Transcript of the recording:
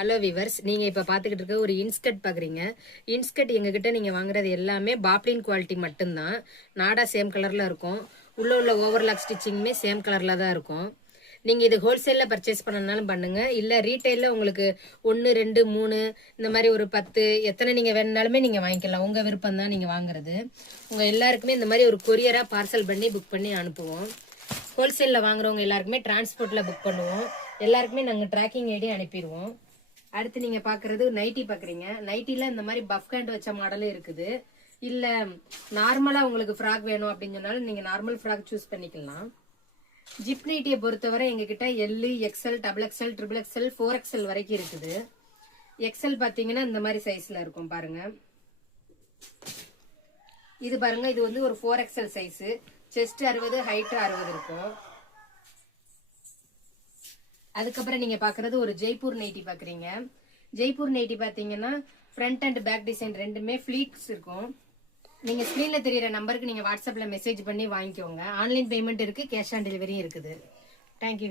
Hello viewers, நீங்க இப்ப பாத்துக்கிட்டு இருக்க ஒரு இன்ஸ்கர்ட் பாக்குறீங்க. இன்ஸ்கர்ட் எங்ககிட்ட நீங்க வாங்குறது எல்லாமே பாப்ளின் குவாலிட்டி மட்டும்தான். நாடா சேம் கலர்ல இருக்கும். உள்ள ஓவர்லாக் ஸ்டிச்சிங்குமே சேம் கலர்ல தான் இருக்கும். நீங்க இது ஹோல்சேல்ல பர்ச்சேஸ் பண்ணனாலும் பண்ணுங்க, இல்ல ரீட்டைல்ல உங்களுக்கு 1 2 3 இந்த மாதிரி ஒரு 10 எத்தனை நீங்க வேணுனாலுமே நீங்க வாங்கிக்கலாம். உங்க விருப்பம் தான் நீங்க வாங்குறது. உங்க எல்லாருக்குமே இந்த மாதிரி ஒரு கொரியரா பார்சல் பண்ணி புக் பண்ணி அனுப்புவோம். ஹோல்சேல்ல வாங்குறவங்க எல்லாருக்குமே டிரான்ஸ்போர்ட்ல புக் பண்ணுவோம். எல்லாருக்குமே நாங்க ட்ராக்கிங் ஐடி அனுப்பிடுவோம். அடுத்து நீங்க பாக்குறது நைட்டி பாக்குறீங்க. நைட்டில இந்த மாதிரி பஃப் ஹேண்ட் வச்ச மாடலும் இருக்குது. இல்ல நார்மலா உங்களுக்கு ஃப்ராக் வேணும் அப்படின்னு சொன்னாலும் நீங்க நார்மல் ஃப்ராக் சூஸ் பண்ணிக்கலாம். ஜிப் நைட்டியை பொறுத்தவரை எங்ககிட்ட L, XL, double XL, triple XL, 4XL வரைக்கும் இருக்குது. எக்ஸ்எல் பாத்தீங்கன்னா இந்த மாதிரி சைஸ்ல இருக்கும் பாருங்க. இது பாருங்க, இது வந்து ஒரு 4XL சைஸ். செஸ்ட் 60, ஹைட் 60 இருக்கும். அதுக்கப்புறம் நீங்க பாக்குறது ஒரு ஜெய்ப்பூர் நைட்டி பாக்குறீங்க. ஜெய்ப்பூர் நைட்டி பாத்தீங்கன்னா ஃப்ரண்ட் அண்ட் பேக் டிசைன் ரெண்டுமே ஃபிளீட்ஸ் இருக்கும். நீங்க ஸ்கிரீன்ல தெரியற நம்பருக்கு நீங்க வாட்ஸ்அப்ல மெசேஜ் பண்ணி வாங்கிக்கோங்க. ஆன்லைன் பேமெண்ட் இருக்கு, கேஷ் ஆன் டெலிவரி இருக்குது. தேங்க்யூ.